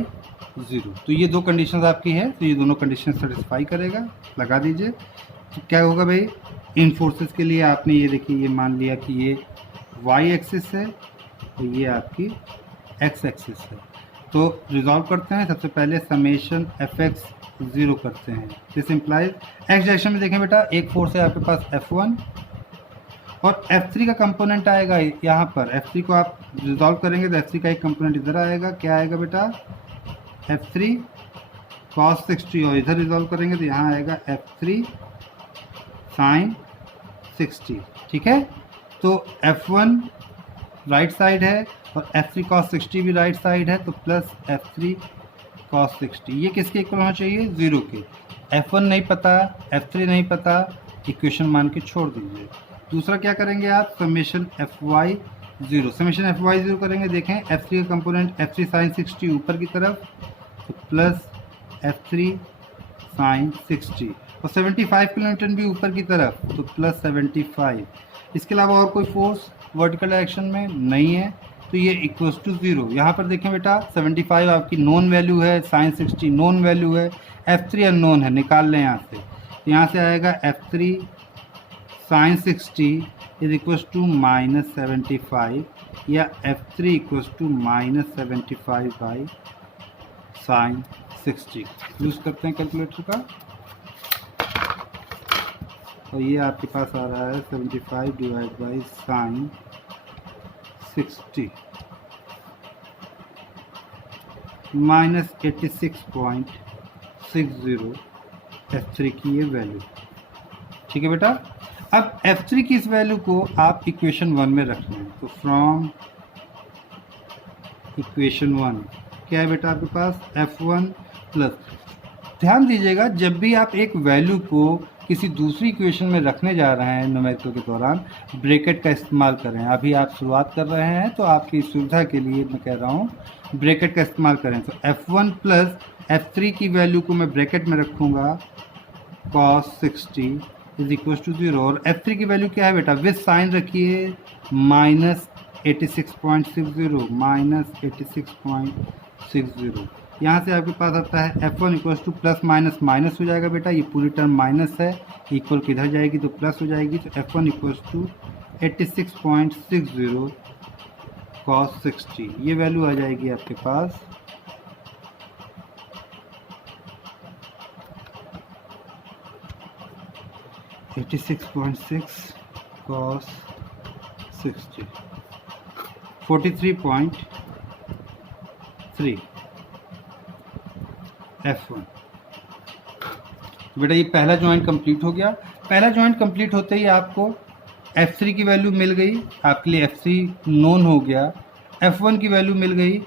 0। तो ये दो कंडीशंस आपकी है, तो ये दोनों कंडीशन सेटिस्फाई करेगा, लगा दीजिए। तो क्या होगा भाई, इन फोर्सेस के लिए आपने ये देखिए, ये मान लिया कि ये वाई एक्सिस है और ये आपकी एक्स एक्सिस है। तो रिजॉल्व करते हैं, सबसे पहले समेशन एफ एक्स 0 करते हैं। दिस इम्प्लाइज एक्स डायरेक्शन में देखें बेटा, एक फोर्स है आपके पास F1 और F3 का कंपोनेंट आएगा यहाँ पर। F3 को आप रिजॉल्व करेंगे तो F3 का एक कंपोनेंट इधर आएगा, क्या आएगा बेटा, F3 cos 60, और इधर रिजॉल्व करेंगे तो यहाँ आएगा F3 sin 60। ठीक है, तो F1 राइट साइड है और F3 cos 60 भी राइट साइड है, तो प्लस F3 cos 60, ये किसके इक्वल होना चाहिए, 0 के। F1 नहीं पता, F3 नहीं पता, इक्वेशन मान के छोड़ दीजिए। दूसरा क्या करेंगे आप, समेशन Fy 0, समेशन Fy 0 करेंगे, देखें F3 का कंपोनेंट F3 sin 60 ऊपर की तरफ, तो प्लस F3 sin 60, और 75 किलोन्यूटन भी ऊपर की तरफ, तो प्लस 75। इसके अलावा और कोई फोर्स वर्टिकल डायरेक्शन में नहीं है, तो ये इक्वल्स टू 0। यहाँ पर देखें बेटा, 75 आपकी नॉन वैल्यू है, sin 60 नॉन वैल्यू है, F3 अननोन है, निकाल लें यहाँ से। यहाँ से आएगा F3 sin 60 is equals to -75, या F3 equals to -75 by sin 60। Use करते हैं कैलकुलेटर का, और ये आपके पास आ रहा है 75 डिवाइड बाई sin 60 -86.60 F3 की ये वैल्यू। ठीक है बेटा, अब F3 की इस वैल्यू को आप इक्वेशन 1 में रख लें, तो फ्रॉम इक्वेशन 1 क्या है बेटा आपके पास, F1 प्लस, ध्यान दीजिएगा जब भी आप एक वैल्यू को किसी दूसरी इक्वेशन में रखने जा रहे हैं न्यूमेरिकल के दौरान, ब्रैकेट का इस्तेमाल करें। अभी आप शुरुआत कर रहे हैं तो आपकी सुविधा के लिए मैं कह रहा हूँ ब्रैकेट का इस्तेमाल करें। तो F1 प्लस F3 की वैल्यू को मैं ब्रैकेट में रखूँगा, cos 60 इज इक्वल टू 0, और F3 की वैल्यू क्या है बेटा, विथ साइन रखिए -86.60, -86.60। यहाँ से आपके पास आता है F1 equal two plus minus minus हो जाएगा बेटा, ये पूरी टर्म माइनस है, इक्वल किधर जाएगी तो प्लस हो जाएगी, तो F1 इक्वल टू 86.60 cos 60, ये वैल्यू आ जाएगी आपके पास 86.6 cos 60, 43.3 F1। बेटा ये पहला जॉइंट कंप्लीट हो गया। पहला जॉइंट कंप्लीट होते ही आपको F3 की वैल्यू मिल गई, आपके लिए F3 नोन हो गया, F1 की वैल्यू मिल गई,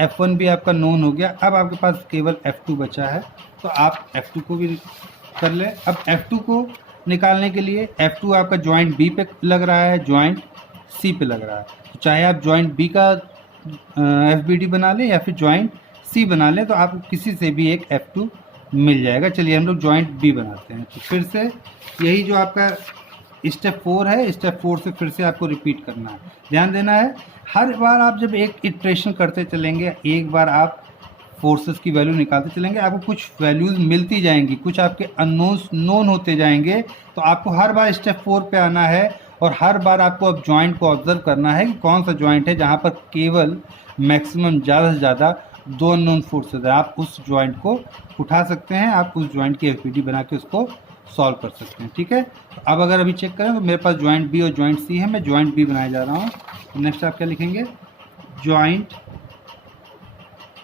F1 भी आपका नोन हो गया। अब आपके पास केवल F2 बचा है, तो आप F2 को भी कर लें। अब F2 को निकालने के लिए F2 आपका जॉइंट B पे लग रहा है, जॉइंट C पे लग रहा है, तो चाहे आप जॉइंट B का FBD बना लें या फिर जॉइंट C बना लें, तो आपको किसी से भी एक F2 मिल जाएगा। चलिए हम लोग जॉइंट B बनाते हैं। तो फिर से यही जो आपका स्टेप 4 है, स्टेप 4 से फिर से आपको रिपीट करना है। ध्यान देना है, हर बार आप जब एक इटरेशन करते चलेंगे, एक बार आप फोर्सेस की वैल्यू निकालते चलेंगे, आपको कुछ वैल्यूज़ मिलती जाएंगी, कुछ आपके अननोन्स नोन होते जाएंगे। तो आपको हर बार स्टेप 4 पे आना है और हर बार आपको अब जॉइंट को ऑब्जर्व करना है कि कौन सा जॉइंट है जहाँ पर केवल मैक्सिमम ज़्यादा से ज़्यादा 2 अननोन फोर्सेस है। आप उस जॉइंट को उठा सकते हैं, आप उस जॉइंट की FBD बना के उसको सॉल्व कर सकते हैं। ठीक है, तो अब अगर अभी चेक करें तो मेरे पास जॉइंट B और जॉइंट C है, मैं जॉइंट B बनाने जा रहा हूँ। तो नेक्स्ट आप क्या लिखेंगे, जॉइंट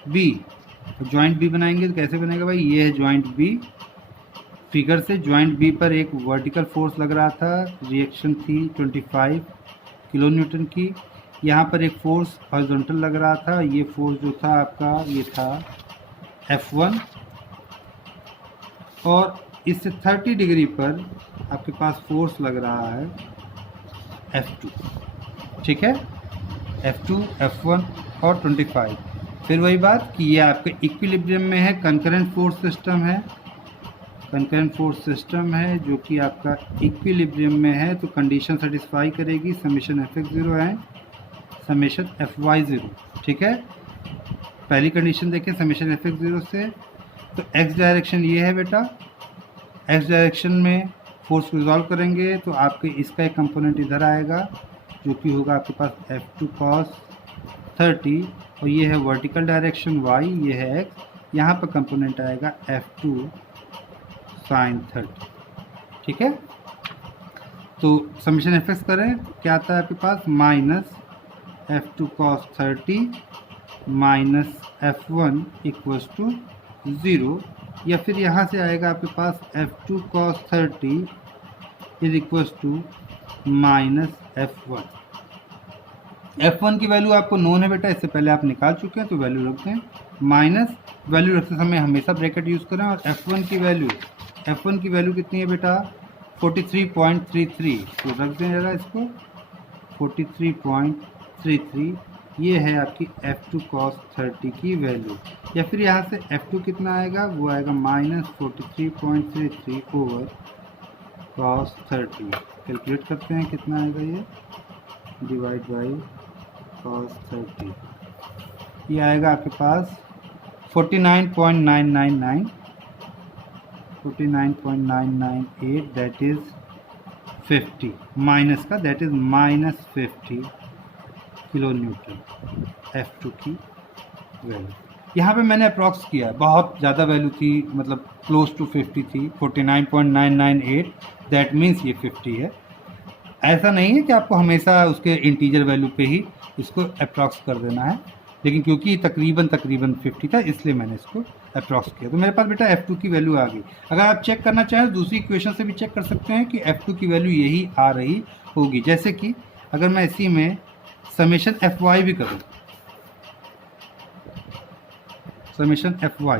B। जॉइंट B बनाएंगे तो कैसे बनेगा भाई, ये है जॉइंट B। फिगर से जॉइंट B पर एक वर्टिकल फोर्स लग रहा था, रिएक्शन थी 25 किलो न्यूटन की। यहाँ पर एक फोर्स हॉरिजॉन्टल लग रहा था, ये फोर्स जो था आपका ये था F1, और इससे 30 डिग्री पर आपके पास फोर्स लग रहा है F2। ठीक है, F2, F1 और 25। फिर वही बात कि ये आपके इक्विलिब्रियम में है, कंकरेंट फोर्स सिस्टम है, कंकरेंट फोर्स सिस्टम है जो कि आपका इक्विलिब्रियम में है, तो कंडीशन सेटिस्फाई करेगी summation Fx 0 and summation Fy 0। ठीक है, पहली कंडीशन देखें समेशन एफ एक्स 0 से, तो एक्स डायरेक्शन ये है बेटा, एक्स डायरेक्शन में फोर्स को रिजॉल्व करेंगे तो आपके इसका एक कंपोनेंट इधर आएगा जो कि होगा आपके पास F2 cos 30, और ये है वर्टिकल डायरेक्शन y, ये है x, यहाँ पर कंपोनेंट आएगा F2 sin 30। ठीक है, तो समेशन एफ एक्स करें क्या आता है आपके पास, minus F2 cos 30 minus F1 equals to 0, या फिर यहाँ से आएगा आपके पास F2 cos 30 is equals to minus F1। F1 की वैल्यू आपको नोन है बेटा, इससे पहले आप निकाल चुके हैं, तो वैल्यू रखते हैं, माइनस वैल्यू रखते समय हमेशा ब्रैकेट यूज़ करें, और F1 की वैल्यू कितनी है बेटा, 43.33, तो रख दें जरा इसको 43.33, ये है आपकी F2 cos 30 की वैल्यू। या फिर यहाँ से F2 कितना आएगा, वो आएगा माइनस 43.33 ओवर cos 30, कैलकुलेट करते हैं कितना आएगा, ये डिवाइड बाई cos 30, ये आएगा आपके पास 49.999, 49.998, दैट इज़ 50 माइनस का, that is minus 50 kilo Newton F2 की वैल्यू। यहाँ पे मैंने अप्रॉक्स किया है, बहुत ज़्यादा वैल्यू थी, मतलब क्लोज टू 50 थी, 49.998, दैट मीन्स ये 50 है। ऐसा नहीं है कि आपको हमेशा उसके इंटीजर वैल्यू पे ही इसको अप्रॉक्स कर देना है, लेकिन क्योंकि तकरीबन 50 था इसलिए मैंने इसको अप्रॉक्स किया, तो मेरे पास बेटा F2 की वैल्यू आ गई। अगर आप चेक करना चाहें तो दूसरी इक्वेशन से भी चेक कर सकते हैं कि F2 की वैल्यू यही आ रही होगी। जैसे कि अगर मैं इसी में समेशन Fy भी करूँ, समेशन Fy,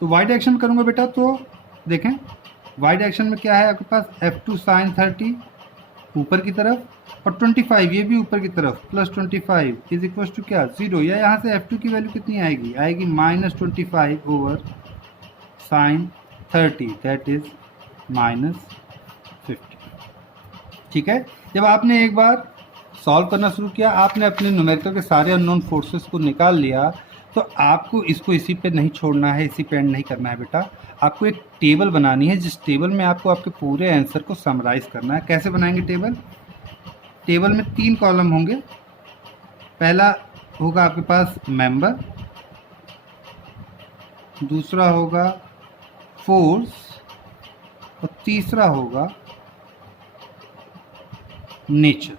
तो y डायरेक्शन में करूँगा बेटा, तो देखें y डायरेक्शन में क्या है आपके पास, F2 sin 30 ऊपर की तरफ, और 25 ये भी ऊपर की तरफ, प्लस 25 इज इक्वल टू क्या, 0, या यहाँ से F2 की वैल्यू कितनी आएगी minus 25 over sine 30, that is minus 50। ठीक है, जब आपने एक बार सॉल्व करना शुरू किया, आपने अपने न्यूमेरिकल के सारे अननोन फोर्सेस को निकाल लिया, तो आपको इसको इसी पे नहीं छोड़ना है, इसी पे एंड नहीं करना है बेटा, आपको एक टेबल बनानी है, जिस टेबल में आपको आपके पूरे आंसर को समराइज करना है। कैसे बनाएंगे टेबल, टेबल में 3 कॉलम होंगे, पहला होगा आपके पास मेंबर, दूसरा होगा फोर्स, और तीसरा होगा नेचर।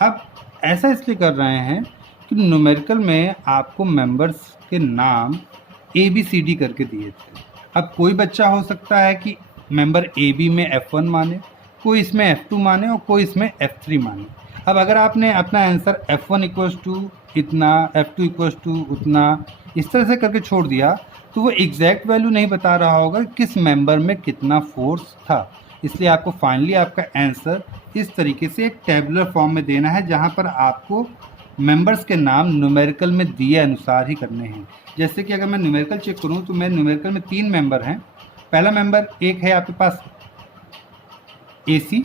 अब ऐसा इसलिए कर रहे हैं कि न्यूमेरिकल में आपको मेंबर्स के नाम ABCD करके दिए थे। अब कोई बच्चा हो सकता है कि मेंबर AB में F1 माने, कोई इसमें F2 माने, और कोई इसमें F3 माने। अब अगर आपने अपना आंसर F1 इक्वल्स टू इतना, F2 इक्वल्स टू उतना, इस तरह से करके छोड़ दिया, तो वो एग्जैक्ट वैल्यू नहीं बता रहा होगा किस मेंबर में कितना फोर्स था। इसलिए आपको फाइनली आपका आंसर इस तरीके से एक टेबुलर फॉर्म में देना है, जहाँ पर आपको मेंबर्स के नाम न्यूमेरिकल में दिए अनुसार ही करने हैं। जैसे कि अगर मैं न्यूमेरिकल चेक करूं, तो मैं न्यूमेरिकल में 3 मेंबर हैं। पहला मेंबर एक है आपके पास AC,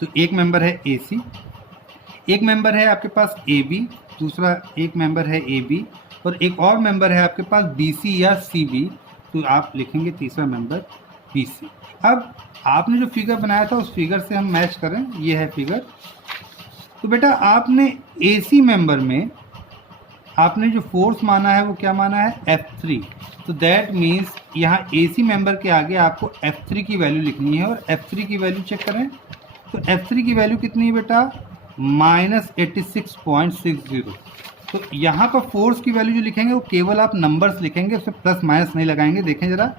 तो एक मेंबर है AC, एक मेंबर है आपके पास AB, दूसरा एक मेंबर है AB, और एक और मेंबर है आपके पास BC या CB, तो आप लिखेंगे तीसरा मेंबर BC। अब आपने जो फिगर बनाया था उस फिगर से हम मैच करें, ये है फिगर। तो बेटा आपने AC मेंबर में आपने जो फोर्स माना है वो क्या माना है, F3, तो दैट मीन्स यहाँ AC मेंबर के आगे आपको F3 की वैल्यू लिखनी है, और F3 की वैल्यू चेक करें, तो F3 की वैल्यू कितनी है बेटा, -86.60। तो यहाँ पर फोर्स की वैल्यू जो लिखेंगे वो केवल आप नंबर्स लिखेंगे, उसमें प्लस माइनस नहीं लगाएंगे। देखें ज़रा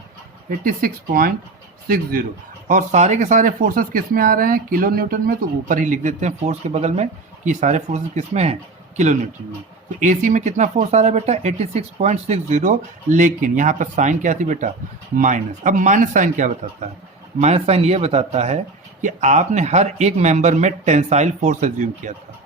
86.60, और सारे के सारे फोर्सेस किस में आ रहे हैं, किलो न्यूटन में, तो ऊपर ही लिख देते हैं फोर्स के बगल में कि सारे फोर्सेस किस में हैं, किलो न्यूटन में। तो AC में कितना फोर्स आ रहा है बेटा, 86.60, लेकिन यहाँ पर साइन क्या थी बेटा, माइनस। अब माइनस साइन क्या बताता है, माइनस साइन ये बताता है कि आपने हर एक मेंबर में टेंसाइल फोर्स एज्यूम किया था,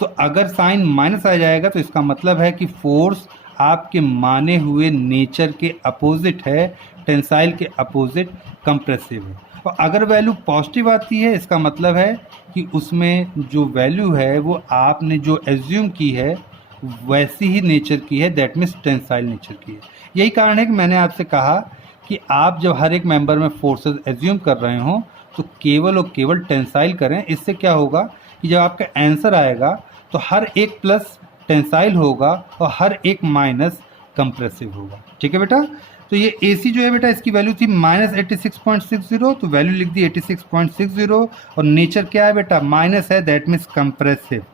तो अगर साइन माइनस आ जाएगा तो इसका मतलब है कि फोर्स आपके माने हुए नेचर के अपोजिट है, टेंसाइल के अपोजिट कंप्रेसिव है। और अगर वैल्यू पॉजिटिव आती है, इसका मतलब है कि उसमें जो वैल्यू है वो आपने जो एज्यूम की है वैसी ही नेचर की है, दैट मीन्स टेंसाइल नेचर की है। यही कारण है कि मैंने आपसे कहा कि आप जब हर एक मेंबर में फोर्सेस एज्यूम कर रहे हो तो केवल और केवल टेंसाइल करें। इससे क्या होगा कि जब आपका आंसर आएगा तो हर एक प्लस टेंसाइल होगा और हर एक माइनस कंप्रेसिव होगा। ठीक है बेटा। तो ये AC जो है बेटा इसकी वैल्यू थी -86.60, तो वैल्यू लिख दी 86.60 और नेचर क्या है बेटा, माइनस है, दैट मीन्स कंप्रेसिव।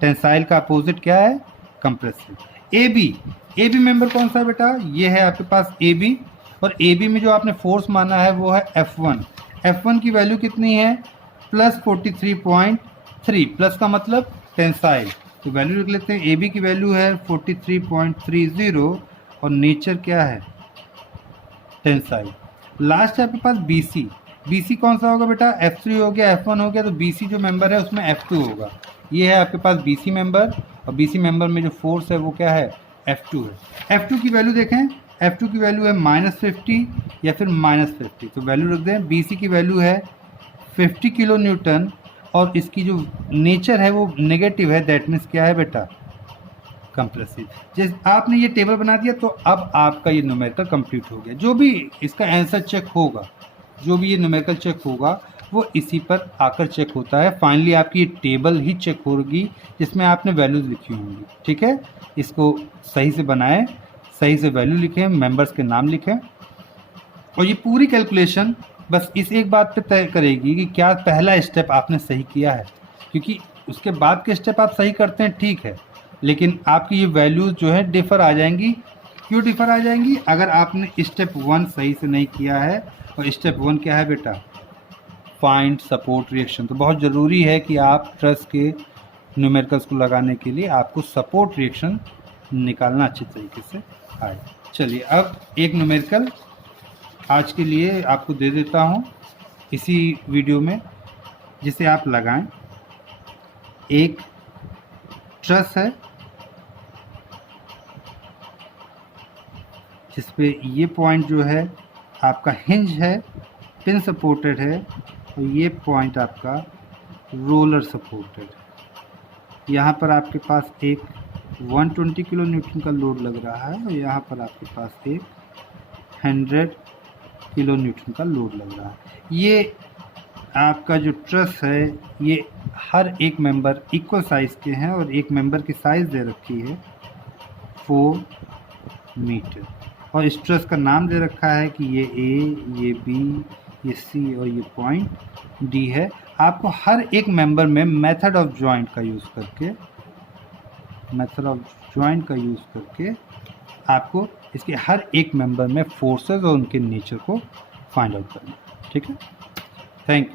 टेंसाइल का अपोजिट क्या है, कंप्रेसिव। AB मेंबर कौन सा है बेटा, ये है आपके पास AB, और AB में जो आपने फोर्स माना है वो है F1 की वैल्यू कितनी है, +43.3, प्लस का मतलब टेंसाइल, तो वैल्यू लिख लेते हैं। AB की वैल्यू है 43.30 और नेचर क्या है, टेंसाइल। लास्ट है आपके पास BC कौन सा होगा बेटा, F3 हो गया, F1 हो गया, तो BC जो मेंबर है उसमें F2 होगा। ये है आपके पास BC मेंबर, और BC मेंबर में जो फोर्स है वो क्या है, F2 है। F2 की वैल्यू देखें, F2 की वैल्यू है -50 या फिर -50, तो वैल्यू रख दें। BC की वैल्यू है 50 किलो न्यूटन और इसकी जो नेचर है वो नेगेटिव है, दैट मीन्स क्या है बेटा, कंप्रेसिव। जिस आपने ये टेबल बना दिया तो अब आपका ये न्यूमेरिकल कंप्लीट हो गया। जो भी इसका आंसर चेक होगा, जो भी ये न्यूमेरिकल चेक होगा वो इसी पर आकर चेक होता है। फाइनली आपकी ये टेबल ही चेक होगी जिसमें आपने वैल्यूज लिखी होंगी। ठीक है, इसको सही से बनाएं, सही से वैल्यू लिखें, मेंबर्स के नाम लिखें, और ये पूरी कैलकुलेशन बस इस एक बात पे तय करेगी कि क्या पहला स्टेप आपने सही किया है, क्योंकि उसके बाद के स्टेप आप सही करते हैं ठीक है, लेकिन आपकी ये वैल्यूज जो है डिफर आ जाएंगी। क्यों डिफर आ जाएंगी, अगर आपने स्टेप 1 सही से नहीं किया है, और स्टेप 1 क्या है बेटा, फाइंड सपोर्ट रिएक्शन। तो बहुत ज़रूरी है कि आप ट्रस के न्यूमेरिकल्स को लगाने के लिए आपको सपोर्ट रिएक्शन निकालना अच्छे तरीके से आए। चलिए अब एक न्यूमेरिकल आज के लिए आपको दे देता हूँ इसी वीडियो में, जिसे आप लगाएं। एक ट्रस है जिस पे ये पॉइंट जो है आपका हिंज है, पिन सपोर्टेड है, और ये पॉइंट आपका रोलर सपोर्टेड है। यहाँ पर आपके पास एक 120 किलो न्यूटन का लोड लग रहा है, और यहाँ पर आपके पास एक 100 किलो न्यूटन का लोड लग रहा है। ये आपका जो ट्रस है ये हर एक मेंबर इक्वल साइज़ के हैं, और एक मेंबर की साइज़ दे रखी है 4 मीटर, और इस ट्रस का नाम दे रखा है कि ये A, ये B, ये C और ये पॉइंट D है। आपको हर एक मेंबर में मेथड ऑफ जॉइंट का यूज़ करके आपको इसके हर एक मेंबर में फोर्सेस और उनके नेचर को फाइंड आउट करना है। ठीक है, थैंक यू।